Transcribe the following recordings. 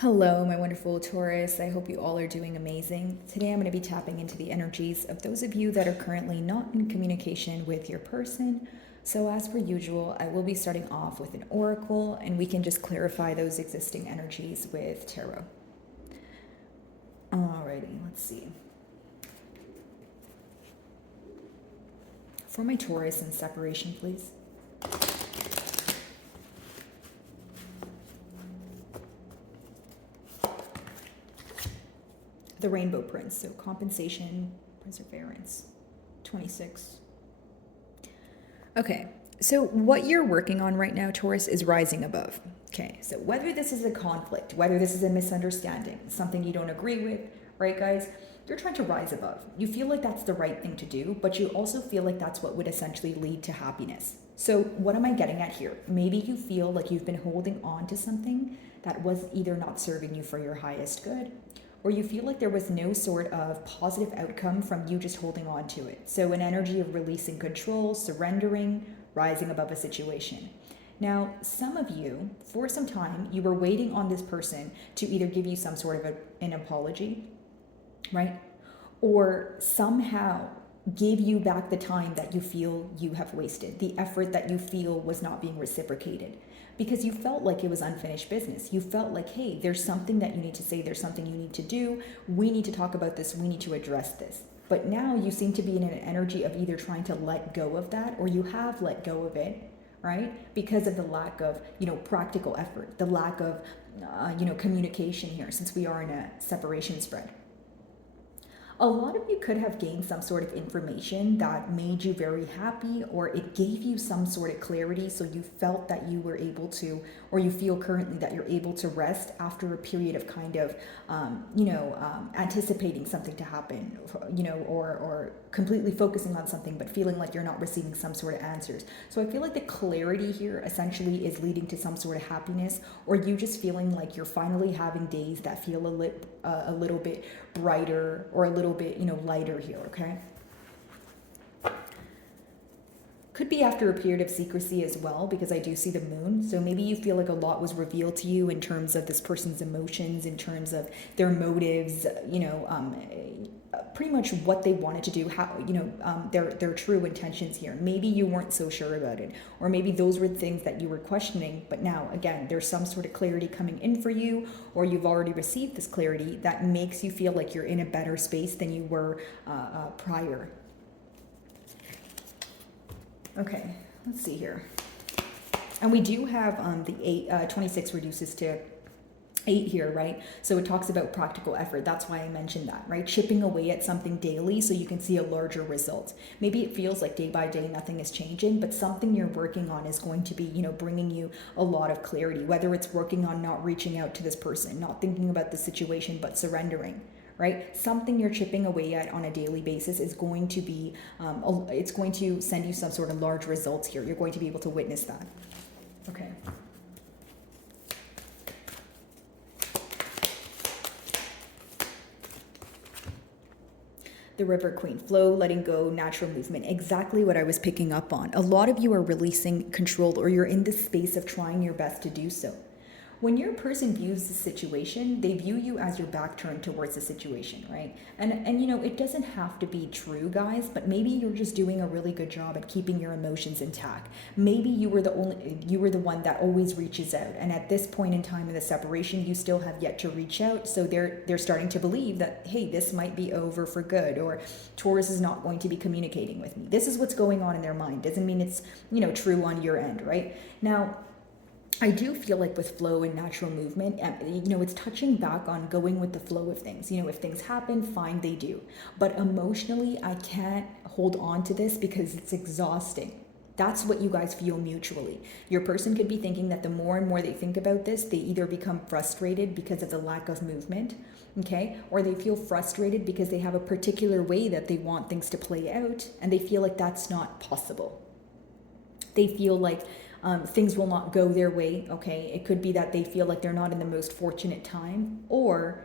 Hello, my wonderful Taurus. I hope you all are doing amazing. Today I'm going to be tapping into the energies of those of you that are currently not in communication with your person. So, as per usual, I will be starting off with an oracle and we can just clarify those existing energies with tarot. Alrighty, let's see. For my Taurus in separation, please. The Rainbow Prince, so compensation, perseverance, 26. Okay, so what you're working on right now, Taurus, is rising above. Okay, so whether this is a conflict, whether this is a misunderstanding, something you don't agree with, right, guys? You're trying to rise above. You feel like that's the right thing to do, but you also feel like that's what would essentially lead to happiness. So, what am I getting at here? Maybe you feel like you've been holding on to something that was either not serving you for your highest good, or you feel like there was no sort of positive outcome from you just holding on to it. So, an energy of releasing control, surrendering, rising above a situation. Now, some of you, for some time, you were waiting on this person to either give you some sort of an apology, right? Or somehow give you back the time that you feel you have wasted, the effort that you feel was not being reciprocated, because you felt like it was unfinished business. You felt like, hey, there's something that you need to say, there's something you need to do, we need to talk about this, we need to address this. But now you seem to be in an energy of either trying to let go of that, or you have let go of it, right? Because of the lack of, practical effort, the lack of, communication here, since we are in a separation spread. A lot of you could have gained some sort of information that made you very happy, or it gave you some sort of clarity, so you felt that you were able to, or you feel currently that you're able to rest after a period of kind of anticipating something to happen, or completely focusing on something but feeling like you're not receiving some sort of answers. So I feel like the clarity here essentially is leading to some sort of happiness, or you just feeling like you're finally having days that feel a little bit brighter, or a little bit, lighter here, okay? Could be after a period of secrecy as well, because I do see the moon. So maybe you feel like a lot was revealed to you in terms of this person's emotions, in terms of their motives, pretty much what they wanted to do, how, their true intentions here. Maybe you weren't so sure about it, or maybe those were things that you were questioning, but now, again, there's some sort of clarity coming in for you, or you've already received this clarity that makes you feel like you're in a better space than you were prior. Okay, let's see here. And we do have the 26 reduces to 8 here, right? So it talks about practical effort. That's why I mentioned that, right? Chipping away at something daily so you can see a larger result. Maybe it feels like day by day nothing is changing, but something you're working on is going to be, bringing you a lot of clarity, whether it's working on not reaching out to this person, not thinking about the situation, but surrendering. Right? Something you're chipping away at on a daily basis is going to be, it's going to send you some sort of large results here. You're going to be able to witness that. Okay. The River Queen, flow, letting go, natural movement, exactly what I was picking up on. A lot of you are releasing control, or you're in this space of trying your best to do so. When your person views the situation, they view you as your back turned towards the situation, right? And it doesn't have to be true, guys, but maybe you're just doing a really good job at keeping your emotions intact. Maybe you were the one that always reaches out, and at this point in time in the separation, you still have yet to reach out. So they're starting to believe that, hey, this might be over for good, or Taurus is not going to be communicating with me. This is what's going on in their mind. Doesn't mean it's true on your end, right? Now, I do feel like with flow and natural movement, it's touching back on going with the flow of things. If things happen, fine, they do. But emotionally, I can't hold on to this because it's exhausting. That's what you guys feel mutually. Your person could be thinking that the more and more they think about this, they either become frustrated because of the lack of movement, okay? Or they feel frustrated because they have a particular way that they want things to play out, and they feel like that's not possible. They feel like things will not go their way, okay? It could be that they feel like they're not in the most fortunate time, or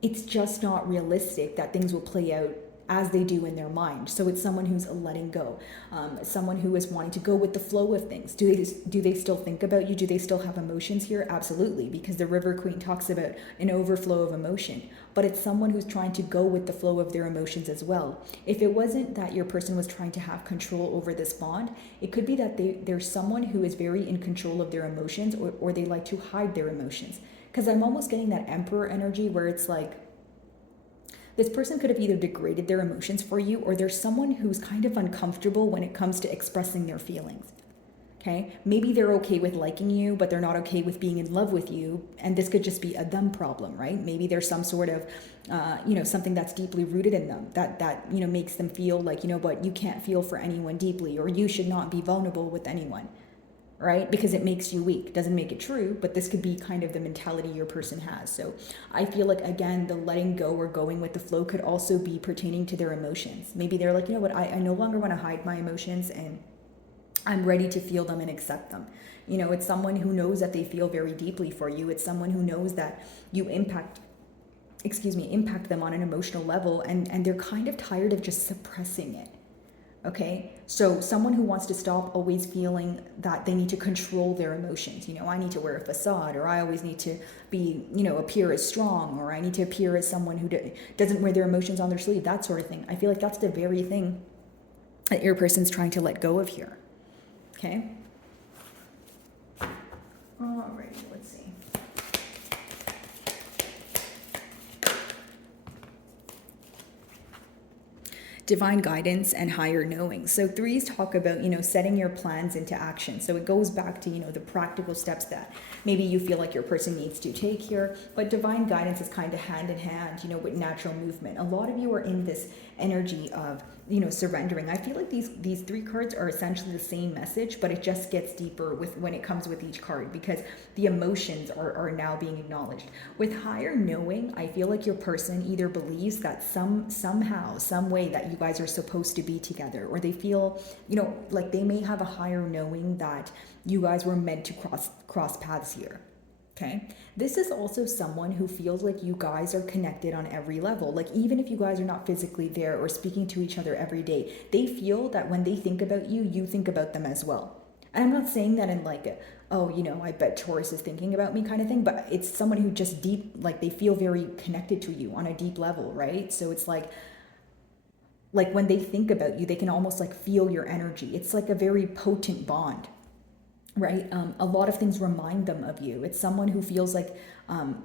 it's just not realistic that things will play out as they do in their mind. So it's someone who's letting go, someone who is wanting to go with the flow of things. Do they still think about you? Do they still have emotions here? Absolutely, because the River Queen talks about an overflow of emotion. But it's someone who's trying to go with the flow of their emotions as well. If it wasn't that your person was trying to have control over this bond, it could be that there's someone who is very in control of their emotions, or they like to hide their emotions. Because I'm almost getting that Emperor energy where it's like, this person could have either degraded their emotions for you, or there's someone who's kind of uncomfortable when it comes to expressing their feelings. Okay? Maybe they're okay with liking you, but they're not okay with being in love with you. And this could just be a them problem, right? Maybe there's some sort of, something that's deeply rooted in them that makes them feel like, what, you can't feel for anyone deeply, or you should not be vulnerable with anyone. Right? Because it makes you weak. Doesn't make it true, but this could be kind of the mentality your person has. So I feel like, again, the letting go or going with the flow could also be pertaining to their emotions. Maybe they're like, I no longer want to hide my emotions, and I'm ready to feel them and accept them. It's someone who knows that they feel very deeply for you. It's someone who knows that you impact them on an emotional level, and they're kind of tired of just suppressing it. Okay, so someone who wants to stop always feeling that they need to control their emotions. I need to wear a facade, or I always need to be, appear as strong, or I need to appear as someone who doesn't wear their emotions on their sleeve, that sort of thing. I feel like that's the very thing that your person's trying to let go of here. Okay? Alrighty, let's see. Divine guidance and higher knowing. So threes talk about, setting your plans into action. So it goes back to, the practical steps that maybe you feel like your person needs to take here. But divine guidance is kind of hand in hand, with natural movement. A lot of you are in this energy of, surrendering. I feel like these three cards are essentially the same message, but it just gets deeper when it comes with each card, because the emotions are now being acknowledged. With higher knowing, I feel like your person either believes that somehow, some way that you guys are supposed to be together, or they feel, like they may have a higher knowing that you guys were meant to cross paths here. Okay. This is also someone who feels like you guys are connected on every level. Like, even if you guys are not physically there or speaking to each other every day, they feel that when they think about you, you think about them as well. And I'm not saying that in like I bet Taurus is thinking about me kind of thing, but it's someone who just they feel very connected to you on a deep level, right? So it's like when they think about you, they can almost feel your energy. It's like a very potent bond. Right? A lot of things remind them of you. It's someone who feels like,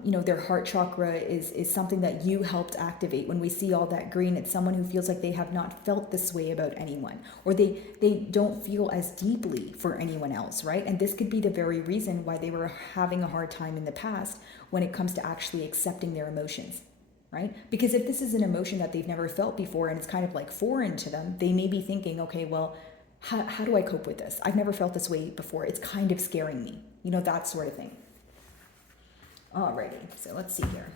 their heart chakra is something that you helped activate. When we see all that green, it's someone who feels like they have not felt this way about anyone, or they don't feel as deeply for anyone else, right? And this could be the very reason why they were having a hard time in the past when it comes to actually accepting their emotions. Right? Because if this is an emotion that they've never felt before and it's kind of foreign to them, they may be thinking, okay, well, how do I cope with this? I've never felt this way before. It's kind of scaring me. That sort of thing. Alrighty, so let's see here.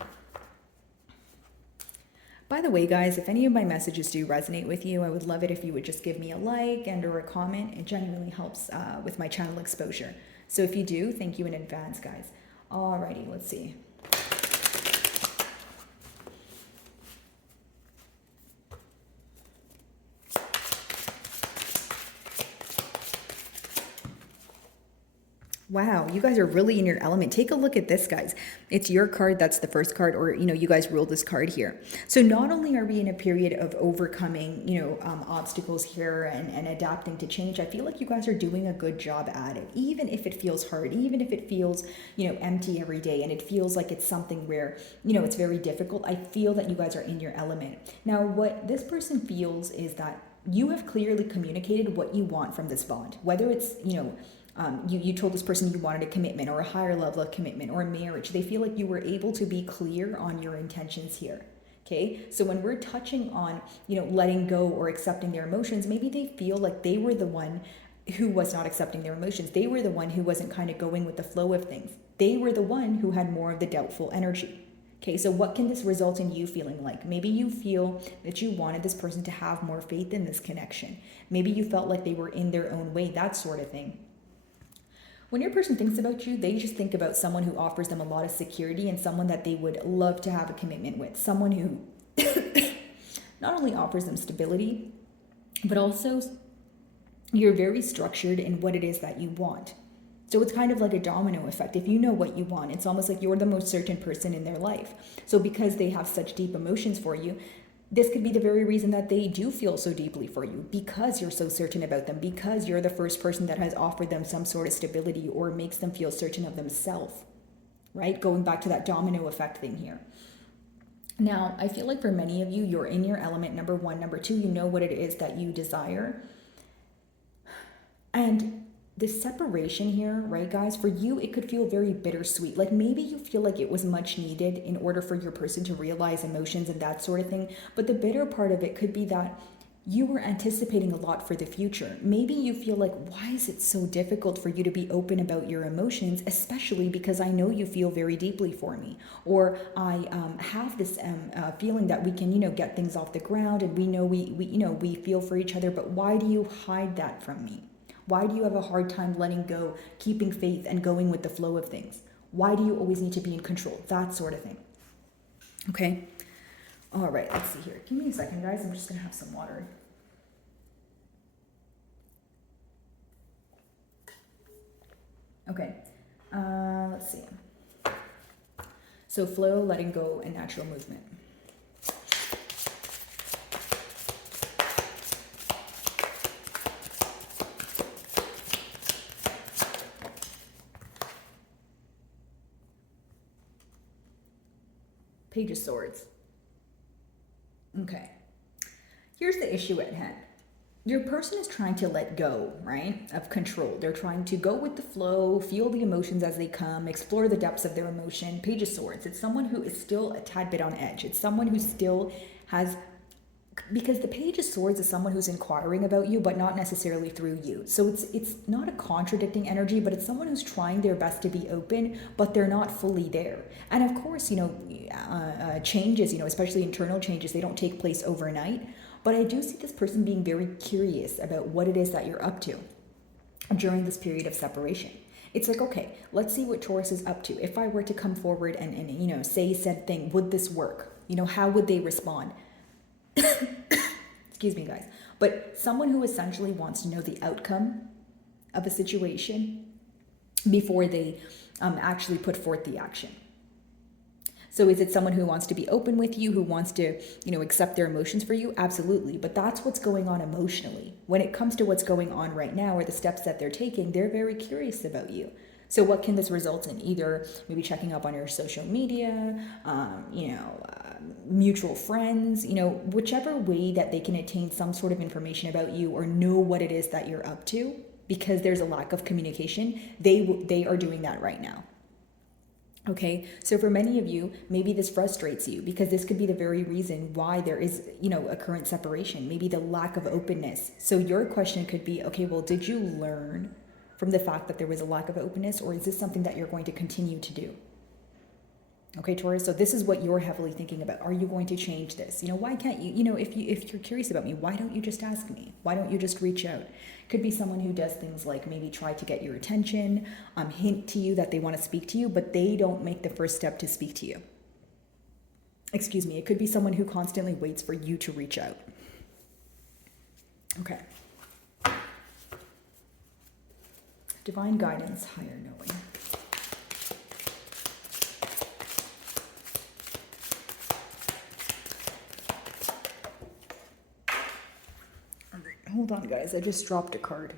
By the way, guys, if any of my messages do resonate with you, I would love it if you would just give me a like or a comment. It genuinely helps with my channel exposure. So if you do, thank you in advance, guys. Alrighty, let's see. Wow, you guys are really in your element. Take a look at this, guys. It's your card. That's the first card, or, you guys ruled this card here. So not only are we in a period of overcoming, obstacles here and adapting to change, I feel like you guys are doing a good job at it, even if it feels hard, even if it feels, empty every day, and it feels like it's something where, it's very difficult. I feel that you guys are in your element. Now, what this person feels is that you have clearly communicated what you want from this bond, whether it's, you told this person you wanted a commitment or a higher level of commitment or a marriage. They feel like you were able to be clear on your intentions here. Okay, so when we're touching on, letting go or accepting their emotions, maybe they feel like they were the one who was not accepting their emotions. They were the one who wasn't kind of going with the flow of things. They were the one who had more of the doubtful energy. Okay, so what can this result in you feeling like? Maybe you feel that you wanted this person to have more faith in this connection. Maybe you felt like they were in their own way, that sort of thing. When your person thinks about you, they just think about someone who offers them a lot of security and someone that they would love to have a commitment with. Someone who, not only offers them stability, but also you're very structured in what it is that you want. So it's kind of like a domino effect. If you know what you want, it's almost like you're the most certain person in their life. So because they have such deep emotions for you, this could be the very reason that they do feel so deeply for you, because you're so certain about them, because you're the first person that has offered them some sort of stability or makes them feel certain of themselves, right? Going back to that domino effect thing here. Now, I feel like for many of you, you're in your element, number one. Number two, you know what it is that you desire. And this separation here, right, guys, for you, it could feel very bittersweet. Like maybe you feel like it was much needed in order for your person to realize emotions and that sort of thing. But the bitter part of it could be that you were anticipating a lot for the future. Maybe you feel like, why is it so difficult for you to be open about your emotions, especially because I know you feel very deeply for me, or I have this feeling that we can, get things off the ground, and we know we feel for each other. But why do you hide that from me? Why do you have a hard time letting go, keeping faith, and going with the flow of things? Why do you always need to be in control? That sort of thing. Okay? All right, let's see here. Give me a second, guys. I'm just going to have some water. Okay. Let's see. So flow, letting go, and natural movement. Page of Swords. Okay. Here's the issue at hand. Your person is trying to let go, right, of control. They're trying to go with the flow, feel the emotions as they come, explore the depths of their emotion. Page of Swords. It's someone who is still a tad bit on edge. It's someone who still has, because the Page of Swords is someone who's inquiring about you, but not necessarily through you. So it's not a contradicting energy, but it's someone who's trying their best to be open, but they're not fully there. And of course, changes, especially internal changes, they don't take place overnight. But I do see this person being very curious about what it is that you're up to during this period of separation. It's like, okay, let's see what Taurus is up to. If I were to come forward and say said thing, would this work? How would they respond? Excuse me, guys. But someone who essentially wants to know the outcome of a situation before they actually put forth the action. So is it someone who wants to be open with you, who wants to, accept their emotions for you? Absolutely. But that's what's going on emotionally. When it comes to what's going on right now or the steps that they're taking, they're very curious about you. So what can this result in? Either maybe checking up on your social media, mutual friends, whichever way that they can attain some sort of information about you or know what it is that you're up to, because there's a lack of communication, they are doing that right now. Okay, so for many of you, maybe this frustrates you because this could be the very reason why there is, a current separation, maybe the lack of openness. So your question could be, okay, well, did you learn from the fact that there was a lack of openness, or is this something that you're going to continue to do? Okay, Taurus, so this is what you're heavily thinking about. Are you going to change this? Why can't you, if you're curious about me, why don't you just ask me? Why don't you just reach out? Could be someone who does things like maybe try to get your attention, hint to you that they want to speak to you, but they don't make the first step to speak to you. Excuse me, it could be someone who constantly waits for you to reach out. Okay. Divine guidance, higher knowing. Hold on, guys. I just dropped a card.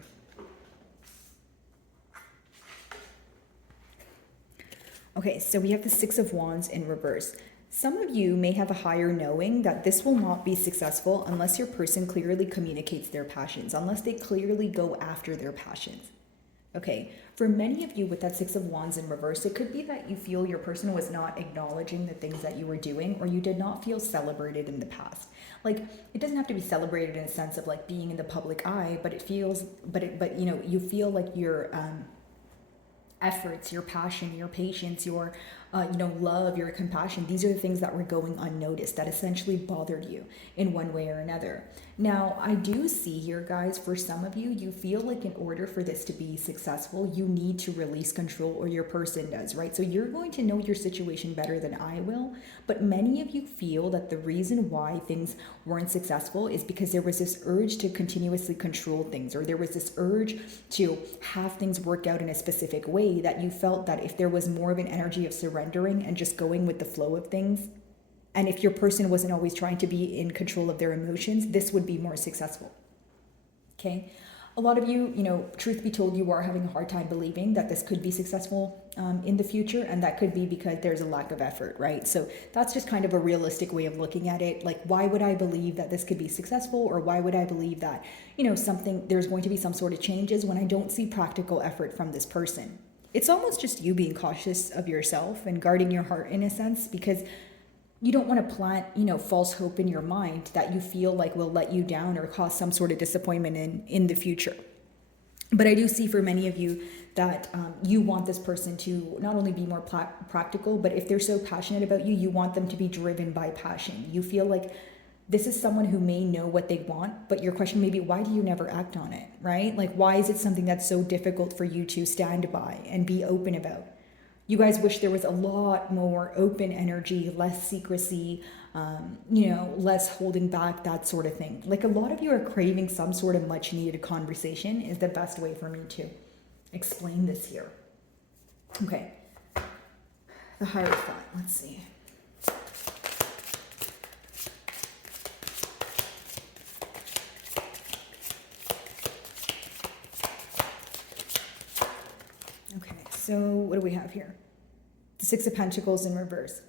Okay, so we have the Six of Wands in reverse. Some of you may have a higher knowing that this will not be successful unless your person clearly communicates their passions, unless they clearly go after their passions. Okay, for many of you with that Six of Wands in reverse, it could be that you feel your person was not acknowledging the things that you were doing, or you did not feel celebrated in the past. Like, it doesn't have to be celebrated in a sense of like being in the public eye, but it feels, you feel like your efforts, your passion, your patience, your love, your compassion. These are the things that were going unnoticed that essentially bothered you in one way or another. Now, I do see here, guys, for some of you, you feel like in order for this to be successful, you need to release control, or your person does, right? So you're going to know your situation better than I will, but many of you feel that the reason why things weren't successful is because there was this urge to continuously control things, or there was this urge to have things work out in a specific way, that you felt that if there was more of an energy of surrendering and just going with the flow of things, and if your person wasn't always trying to be in control of their emotions, this would be more successful. Okay. A lot of you, truth be told, you are having a hard time believing that this could be successful in the future. And that could be because there's a lack of effort, right? So that's just kind of a realistic way of looking at it. Like, why would I believe that this could be successful? Or why would I believe that, there's going to be some sort of changes when I don't see practical effort from this person? It's almost just you being cautious of yourself and guarding your heart in a sense, because you don't want to plant, false hope in your mind that you feel like will let you down or cause some sort of disappointment in the future. But I do see for many of you that you want this person to not only be more practical, but if they're so passionate about you, you want them to be driven by passion. You feel like this is someone who may know what they want, but your question may be, why do you never act on it, right? Like, why is it something that's so difficult for you to stand by and be open about? You guys wish there was a lot more open energy, less secrecy, less holding back, that sort of thing. Like, a lot of you are craving some sort of much needed conversation is the best way for me to explain this here. Okay. The Hierophant, let's see. Okay, so what do we have here? The Six of Pentacles in reverse.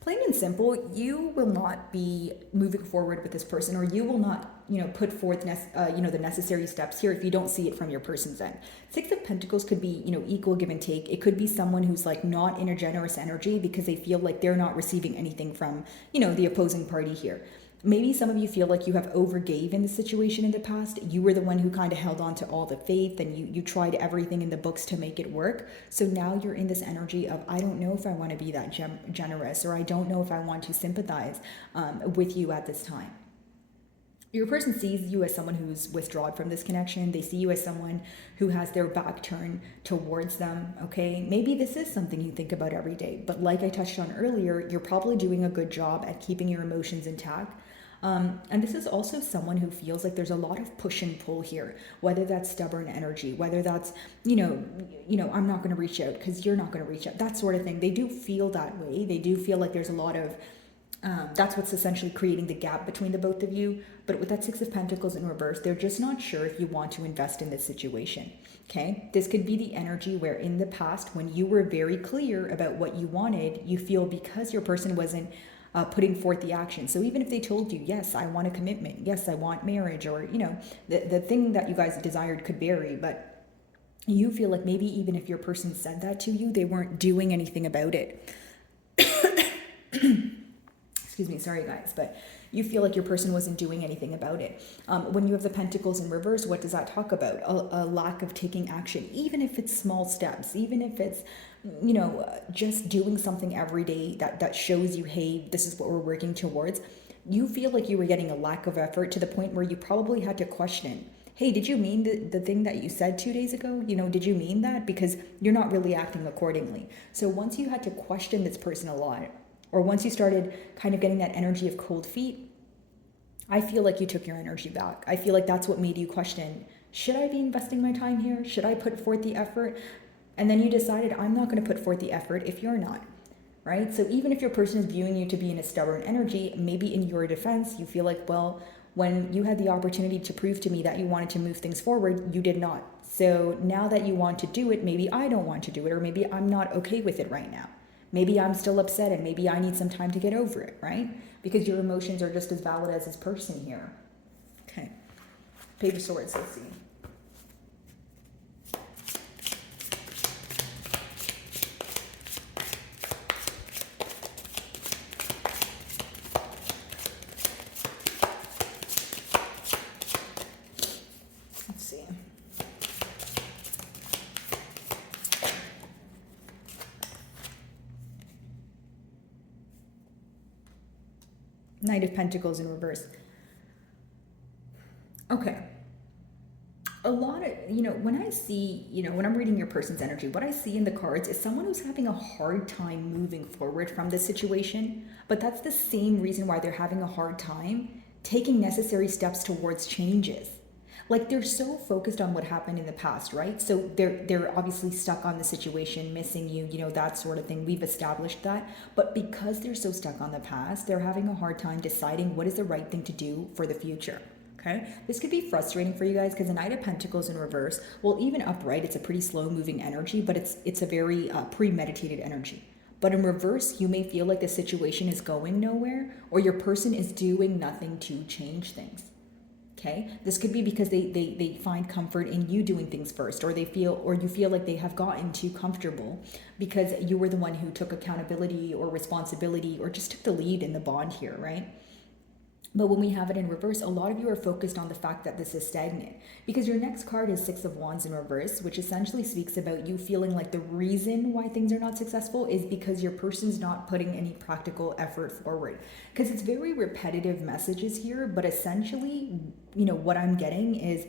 Plain and simple, you will not be moving forward with this person, or you will not, put forth, the necessary steps here if you don't see it from your person's end. Six of Pentacles could be, equal give and take. It could be someone who's like not in a generous energy because they feel like they're not receiving anything from, the opposing party here. Maybe some of you feel like you have overgave in the situation in the past. You were the one who kind of held on to all the faith, and you tried everything in the books to make it work. So now you're in this energy of, I don't know if I want to be that generous, or I don't know if I want to sympathize with you at this time. Your person sees you as someone who's withdrawn from this connection. They see you as someone who has their back turned towards them, okay? Maybe this is something you think about every day, but like I touched on earlier, you're probably doing a good job at keeping your emotions intact. And this is also someone who feels like there's a lot of push and pull here, whether that's stubborn energy, whether that's, I'm not going to reach out because you're not going to reach out, that sort of thing. They do feel that way. They do feel like there's a lot of, that's what's essentially creating the gap between the both of you. But with that Six of Pentacles in reverse, they're just not sure if you want to invest in this situation. Okay, this could be the energy where in the past, when you were very clear about what you wanted, you feel because your person wasn't putting forth the action. So even if they told you, yes, I want a commitment, yes, I want marriage, or, the thing that you guys desired could vary, but you feel like maybe even if your person said that to you, they weren't doing anything about it. Excuse me, sorry guys, but you feel like your person wasn't doing anything about it. When you have the Pentacles in reverse, what does that talk about? A lack of taking action, even if it's small steps, even if it's, just doing something every day that shows you, hey, this is what we're working towards. You feel like you were getting a lack of effort to the point where you probably had to question, hey, did you mean the thing that you said 2 days ago? Did you mean that? Because you're not really acting accordingly. So once you had to question this person a lot, or once you started kind of getting that energy of cold feet, I feel like you took your energy back. I feel like that's what made you question, should I be investing my time here? Should I put forth the effort? And then you decided, I'm not going to put forth the effort if you're not, right? So even if your person is viewing you to be in a stubborn energy, maybe in your defense, you feel like, well, when you had the opportunity to prove to me that you wanted to move things forward, you did not. So now that you want to do it, maybe I don't want to do it, or maybe I'm not okay with it right now. Maybe I'm still upset and maybe I need some time to get over it, right? Because your emotions are just as valid as this person here. Okay. Page of Swords, let's see. Let's see. Knight of Pentacles in reverse. Okay. A lot of, when I see, when I'm reading your person's energy, what I see in the cards is someone who's having a hard time moving forward from this situation. But that's the same reason why they're having a hard time taking necessary steps towards changes. Like they're so focused on what happened in the past, right? So they're obviously stuck on the situation, missing you, that sort of thing. We've established that. But because they're so stuck on the past, they're having a hard time deciding what is the right thing to do for the future. Okay, this could be frustrating for you guys because the Knight of Pentacles in reverse, well, even upright, it's a pretty slow moving energy, but it's a very premeditated energy. But in reverse, you may feel like the situation is going nowhere or your person is doing nothing to change things. Okay, this could be because they find comfort in you doing things first, or you feel like they have gotten too comfortable because you were the one who took accountability or responsibility or just took the lead in the bond here, right? But when we have it in reverse, a lot of you are focused on the fact that this is stagnant because your next card is Six of Wands in reverse, which essentially speaks about you feeling like the reason why things are not successful is because your person's not putting any practical effort forward. Because it's very repetitive messages here, but essentially, what I'm getting is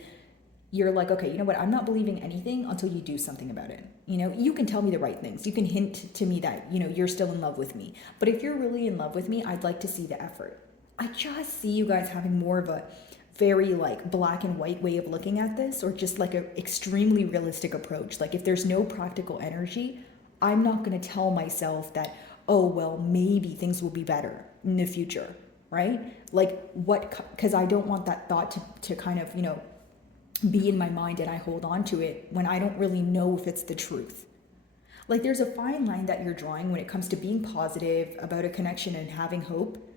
you're like, okay, you know what? I'm not believing anything until you do something about it. You can tell me the right things. You can hint to me that, you're still in love with me. But if you're really in love with me, I'd like to see the effort. I just see you guys having more of a very like black and white way of looking at this, or just like an extremely realistic approach. Like if there's no practical energy, I'm not going to tell myself that, oh, well, maybe things will be better in the future, right? Like because I don't want that thought to kind of, be in my mind and I hold on to it when I don't really know if it's the truth. Like there's a fine line that you're drawing when it comes to being positive about a connection and having hope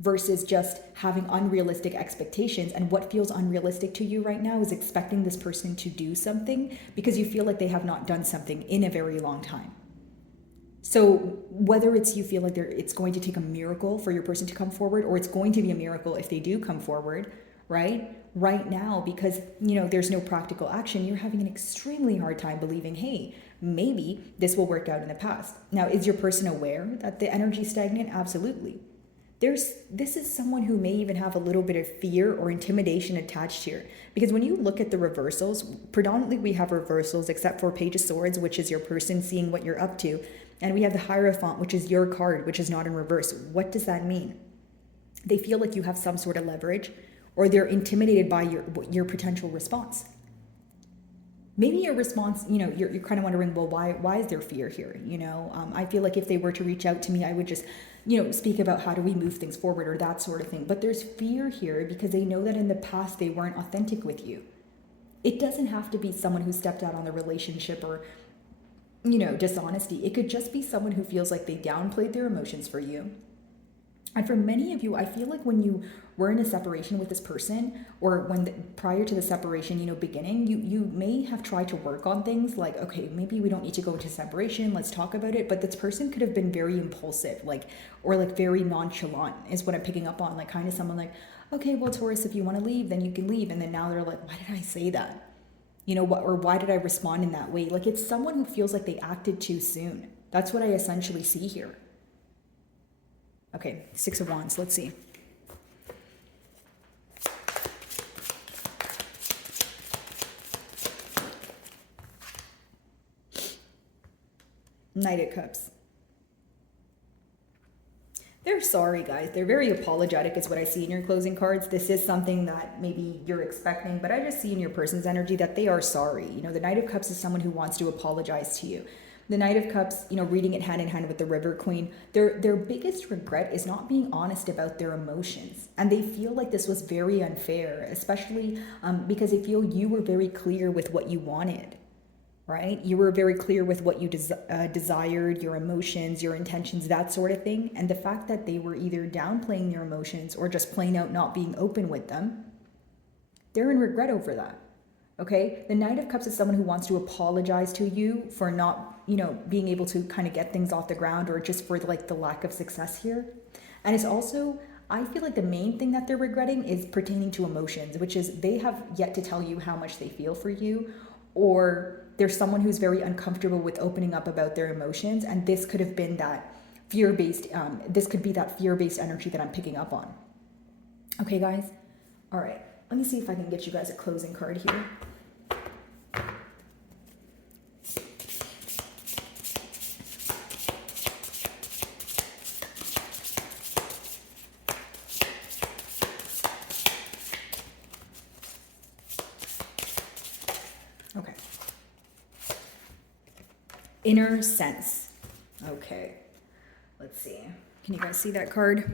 versus just having unrealistic expectations. And what feels unrealistic to you right now is expecting this person to do something because you feel like they have not done something in a very long time. So whether it's you feel like it's going to take a miracle for your person to come forward, or it's going to be a miracle if they do come forward, right now, because there's no practical action, you're having an extremely hard time believing, hey, maybe this will work out in the past. Now, is your person aware that the energy is stagnant? Absolutely. This is someone who may even have a little bit of fear or intimidation attached here. Because when you look at the reversals, predominantly we have reversals except for Page of Swords, which is your person seeing what you're up to. And we have the Hierophant, which is your card, which is not in reverse. What does that mean? They feel like you have some sort of leverage, or they're intimidated by your potential response. Maybe your response, you're kind of wondering, well, why is there fear here? I feel like if they were to reach out to me, I would just, speak about how do we move things forward or that sort of thing. But there's fear here because they know that in the past they weren't authentic with you. It doesn't have to be someone who stepped out on the relationship or, dishonesty. It could just be someone who feels like they downplayed their emotions for you. And for many of you, I feel like when you were in a separation with this person, or prior to the separation, beginning, you may have tried to work on things like, okay, maybe we don't need to go into separation, let's talk about it. But this person could have been very impulsive, or very nonchalant is what I'm picking up on. Like kind of someone like, okay, well, Taurus, if you want to leave, then you can leave. And then now they're like, why did I say that? Or why did I respond in that way? Like it's someone who feels like they acted too soon. That's what I essentially see here. Okay, Six of Wands, let's see. Knight of Cups. They're sorry, guys. They're very apologetic is what I see in your closing cards. This is something that maybe you're expecting, but I just see in your person's energy that they are sorry. The Knight of Cups is someone who wants to apologize to you. The Knight of Cups, reading it hand in hand with the River Queen, their biggest regret is not being honest about their emotions. And they feel like this was very unfair, especially because they feel you were very clear with what you wanted, right? You were very clear with what you desired, your emotions, your intentions, that sort of thing. And the fact that they were either downplaying their emotions or just plain out not being open with them, they're in regret over that. Okay, the Knight of Cups is someone who wants to apologize to you for not, being able to kind of get things off the ground, or just for the lack of success here. And it's also, I feel like the main thing that they're regretting is pertaining to emotions, which is they have yet to tell you how much they feel for you, or there's someone who's very uncomfortable with opening up about their emotions. And this could have been that fear-based, this could be that fear-based energy that I'm picking up on. Okay, guys? All right. Let me see if I can get you guys a closing card here. Okay. Inner sense. Okay. Let's see. Can you guys see that card?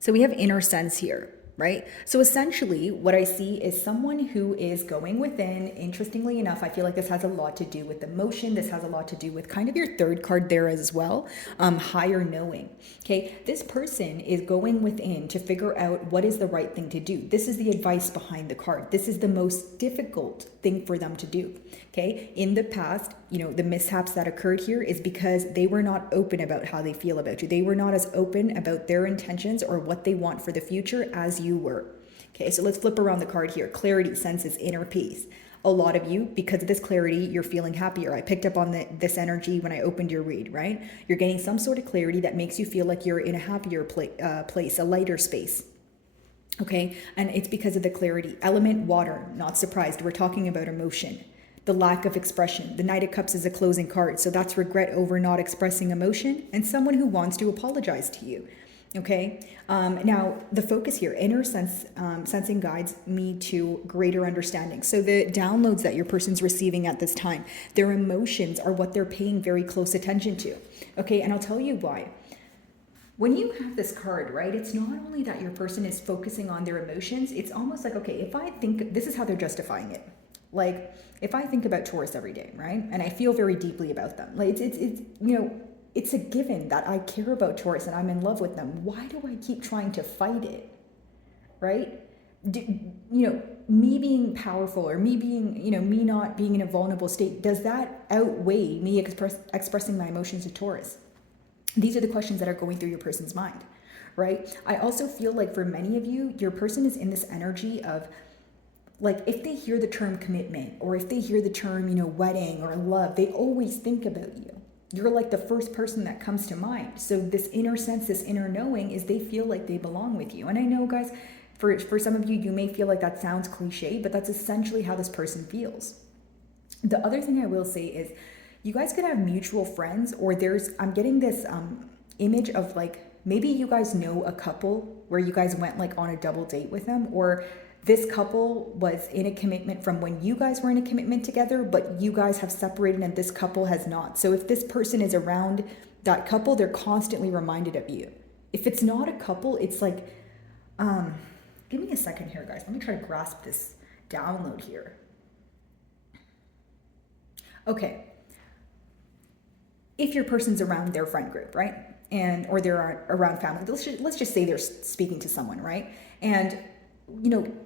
So we have inner sense here, right? So essentially what I see is someone who is going within. Interestingly enough, I feel like this has a lot to do with emotion. This has a lot to do with kind of your third card there as well, higher knowing. Okay, this person is going within to figure out what is the right thing to do. This is the advice behind the card. This is the most difficult thing for them to do. Okay, in the past, the mishaps that occurred here is because they were not open about how they feel about you. They were not as open about their intentions or what they want for the future as you were. Okay, so let's flip around the card here. Clarity, senses, inner peace. A lot of you, because of this clarity, you're feeling happier. I picked up on this energy when I opened your read, right? You're getting some sort of clarity that makes you feel like you're in a happier place, a lighter space. Okay, and it's because of the clarity. Element, water, not surprised. We're talking about emotion. The lack of expression. The Knight of Cups is a closing card. So that's regret over not expressing emotion and someone who wants to apologize to you. Okay. Now the focus here, inner sensing guides me to greater understanding. So the downloads that your person's receiving at this time, their emotions are what they're paying very close attention to. Okay. And I'll tell you why. When you have this card, right, it's not only that your person is focusing on their emotions, it's almost like, okay, if I think, this is how they're justifying it. Like, if I think about Taurus every day, right, and I feel very deeply about them, like it's a given that I care about Taurus and I'm in love with them. Why do I keep trying to fight it, right? Me being powerful or me being, me not being in a vulnerable state, does that outweigh me expressing my emotions to Taurus? These are the questions that are going through your person's mind, right? I also feel like for many of you, your person is in this energy of, like, if they hear the term commitment or if they hear the term, wedding or love, they always think about you. You're like the first person that comes to mind. So this inner sense, this inner knowing is they feel like they belong with you. And I know, guys, for some of you, you may feel like that sounds cliche, but that's essentially how this person feels. The other thing I will say is you guys could have mutual friends, or I'm getting this image of, like, maybe you guys know a couple where you guys went like on a double date with them, or this couple was in a commitment from when you guys were in a commitment together, but you guys have separated and this couple has not. So if this person is around that couple, they're constantly reminded of you. If it's not a couple, it's like, give me a second here, guys. Let me try to grasp this download here. Okay. If your person's around their friend group, right? Or they're around family, let's just say they're speaking to someone, right? And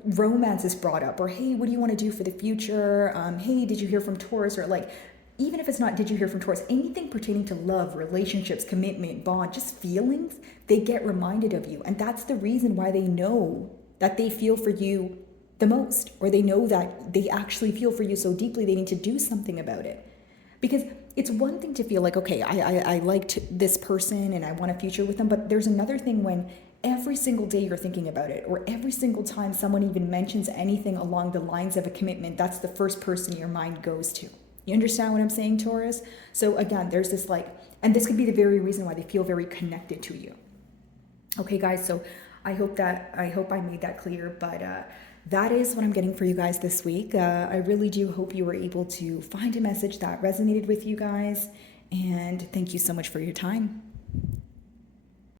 romance is brought up, or hey, what do you want to do for the future? Hey, did you hear from Taurus? Or like, even if it's not, did you hear from Taurus? Anything pertaining to love, relationships, commitment, bond, just feelings, they get reminded of you. And that's the reason why they know that they feel for you the most, or they know that they actually feel for you so deeply they need to do something about it. Because it's one thing to feel like, okay, I liked this person and I want a future with them, but there's another thing when every single day you're thinking about it, or every single time someone even mentions anything along the lines of a commitment, that's the first person your mind goes to. You understand what I'm saying, Taurus? So again, there's this and this could be the very reason why they feel very connected to you. Okay, guys, so I hope I made that clear, but that is what I'm getting for you guys this week. I really do hope you were able to find a message that resonated with you guys, and thank you so much for your time.